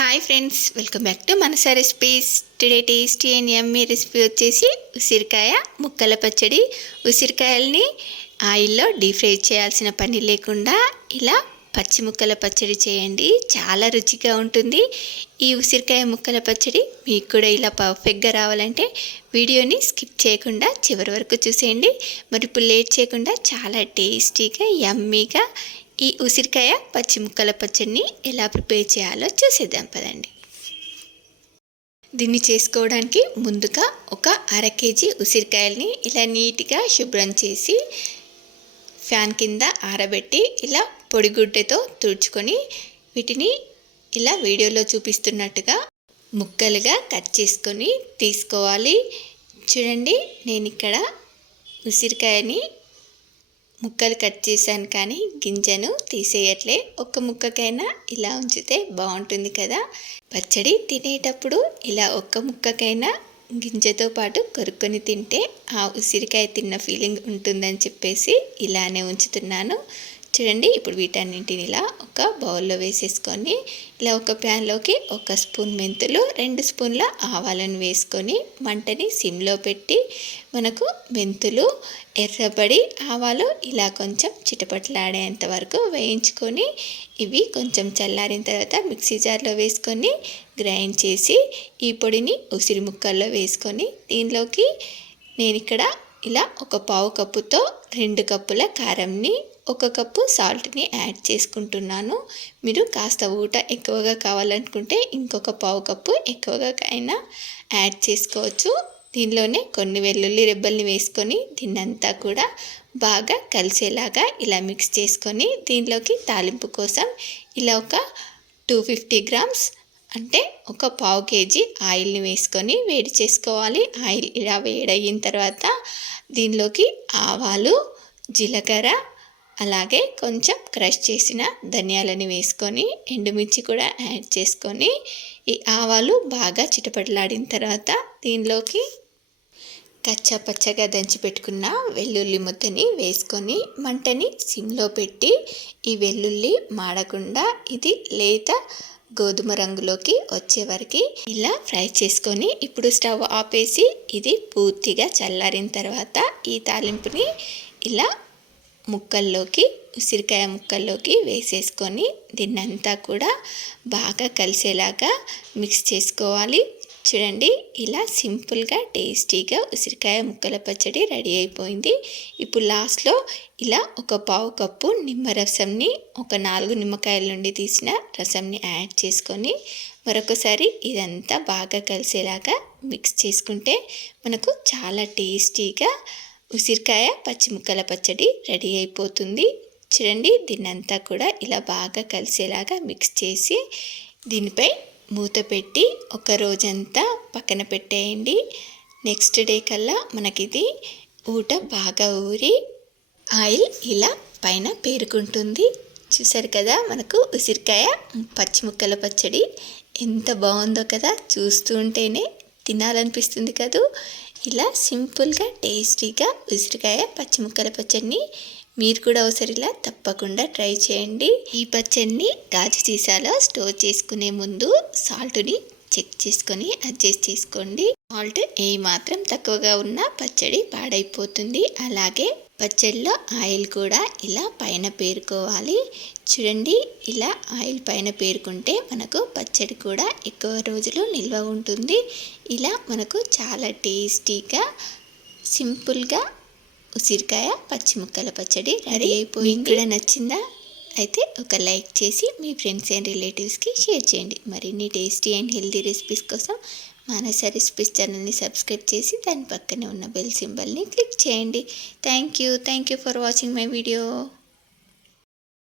Hi friends welcome back to Manasa recipes today tasty and yummy recipe వచ్చేసి ఉసిరికాయ ముక్కల పచ్చడి. ఉసిరికాయల్ని ఆయిల్లో డీప్ ఫ్రై చేయాల్సిన పని లేకుండా ఇలా పచ్చి ముక్కల పచ్చడి చేయండి. చాలా రుచిగా ఉంటుంది. ఈ ఉసిరికాయ ముక్కల పచ్చడి మీకు కూడా ఇలా పర్ఫెక్ట్గా రావాలంటే వీడియోని స్కిప్ చేయకుండా చివరి వరకు చూసేయండి. మరి ఇప్పుడు లేట్ చేయకుండా చాలా టేస్టీగా యమ్మీగా ఈ ఉసిరికాయ పచ్చి ముక్కల పచ్చడిని ఎలా ప్రిపేర్ చేయాలో చూసేద్దాం పదండి. దీన్ని చేసుకోవడానికి ముందుగా ఒక అర కేజీ ఉసిరికాయల్ని ఇలా నీట్గా శుభ్రం చేసి ఫ్యాన్ కింద ఆరబెట్టి ఇలా పొడిగుడ్డతో తుడుచుకొని వీటిని ఇలా వీడియోలో చూపిస్తున్నట్టుగా ముక్కలుగా కట్ చేసుకొని తీసుకోవాలి. చూడండి నేను ఇక్కడ ఉసిరికాయని ముక్కలు కట్ చేశాను కానీ గింజను తీసేయట్లే. ఒక్క ముక్కకైనా ఇలా ఉంచితే బాగుంటుంది కదా. పచ్చడి తినేటప్పుడు ఇలా ఒక్క ముక్కకైనా గింజతో పాటు కొరుక్కొని తింటే ఆ ఉసిరికాయ తిన్న ఫీలింగ్ ఉంటుందని చెప్పేసి ఇలానే ఉంచుతున్నాను. చూడండి ఇప్పుడు వీటన్నింటిని ఇలా ఒక బౌల్లో వేసేసుకొని ఇలా ఒక ప్యాన్లోకి ఒక స్పూన్ మెంతులు రెండు స్పూన్ల ఆవాలను వేసుకొని మంటని సిమ్లో పెట్టి మనకు మెంతులు ఎర్రబడి ఆవాలు ఇలా కొంచెం చిటపట్లాడేంత వరకు వేయించుకొని ఇవి కొంచెం చల్లారిన తర్వాత మిక్సీ జార్లో వేసుకొని గ్రైండ్ చేసి ఈ పొడిని ఉసిరి ముక్కల్లో వేసుకొని దీనిలోకి నేను ఇక్కడ ఇలా ఒక పావు కప్పుతో రెండు కప్పుల కారంని ఒక కప్పు సాల్ట్ని యాడ్ చేసుకుంటున్నాను. మీరు కాస్త ఊట ఎక్కువగా కావాలనుకుంటే ఇంకొక పావు కప్పు ఎక్కువగా అయినా యాడ్ చేసుకోవచ్చు. దీనిలోనే కొన్ని వెల్లుల్లి రెబ్బల్ని వేసుకొని దీన్నంతా కూడా బాగా కలిసేలాగా ఇలా మిక్స్ చేసుకొని దీనిలోకి తాలింపు కోసం ఇలా ఒక టూ ఫిఫ్టీ గ్రామ్స్ అంటే ఒక పావు కేజీ ఆయిల్ని వేసుకొని వేడి చేసుకోవాలి. ఆయిల్ ఇలా వేడయిన తర్వాత దీనిలోకి ఆవాలు జీలకర్ర అలాగే కొంచెం క్రష్ చేసిన ధనియాలని వేసుకొని ఎండుమిర్చి కూడా యాడ్ చేసుకొని ఈ ఆవాలు బాగా చిటపటలాడిన తర్వాత దీనిలోకి కచ్చా పచ్చగా దంచి పెట్టుకున్న వెల్లుల్లి ముద్దని వేసుకొని మంటని సిమ్లో పెట్టి ఈ వెల్లుల్లి మాడకుండా ఇది లేత గోధుమ రంగులోకి వచ్చే వరకు ఇలా ఫ్రై చేసుకొని ఇప్పుడు స్టవ్ ఆపేసి ఇది పూర్తిగా చల్లారిన తర్వాత ఈ తాలింపుని ఇలా ముక్కల్లోకి ఉసిరికాయ ముక్కల్లోకి వేసేసుకొని దీన్నంతా కూడా బాగా కలిసేలాగా మిక్స్ చేసుకోవాలి. చూడండి ఇలా సింపుల్గా టేస్టీగా ఉసిరికాయ ముక్కల పచ్చడి రెడీ అయిపోయింది. ఇప్పుడు లాస్ట్లో ఇలా ఒక పావు కప్పు నిమ్మరసంని ఒక నాలుగు నిమ్మకాయల నుండి తీసిన రసంని యాడ్ చేసుకొని మరొకసారి ఇదంతా బాగా కలిసేలాగా మిక్స్ చేసుకుంటే మనకు చాలా టేస్టీగా ఉసిరికాయ పచ్చిముక్కల పచ్చడి రెడీ అయిపోతుంది. చూడండి దీన్నంతా కూడా ఇలా బాగా కలిసేలాగా మిక్స్ చేసి దీనిపై మూత పెట్టి ఒక రోజంతా పక్కన పెట్టేయండి. నెక్స్ట్ డే కల్లా మనకిది ఊట బాగా ఊరి ఆయిల్ ఇలా పైన పేరుకుంటుంది. చూసారు కదా మనకు ఉసిరికాయ పచ్చిముక్కల పచ్చడి ఎంత బాగుందో కదా చూస్తూ ఉంటేనే తినాలనిపిస్తుంది కదూ. ఇలా సింపుల్గా టేస్టీగా ఉసిరికాయ పచ్చిముక్కల పచ్చడిని మీరు కూడా ఒకసారి ఇలా తప్పకుండా ట్రై చేయండి. ఈ పచ్చడిని గాజు సీసాలో స్టోర్ చేసుకునే ముందు సాల్ట్ని చెక్ చేసుకొని అడ్జస్ట్ చేసుకోండి. సాల్ట్ ఏ మాత్రం తక్కువగా ఉన్నా పచ్చడి పాడైపోతుంది. అలాగే పచ్చడిలో ఆయిల్ కూడా ఇలా పైన పేరుకోవాలి. చూడండి ఇలా ఆయిల్ పైన పేరుకుంటే మనకు పచ్చడి కూడా ఎక్కువ రోజులు నిల్వ ఉంటుంది. ఇలా మనకు చాలా టేస్టీగా సింపుల్గా ఉసిరికాయ పచ్చి ముక్కల పచ్చడి రెడీ అయిపోయింది. కూడా నచ్చిందా? అయితే ఒక లైక్ చేసి మీ ఫ్రెండ్స్ అండ్ రిలేటివ్స్కి షేర్ చేయండి. మరిన్ని టేస్టీ అండ్ హెల్తీ రెసిపీస్ కోసం మానస రెసిపీస్ ఛానల్ని సబ్స్క్రైబ్ చేసి దాని పక్కనే ఉన్న బెల్ సింబల్ని క్లిక్ చేయండి. Thank you. Thank you for watching my video.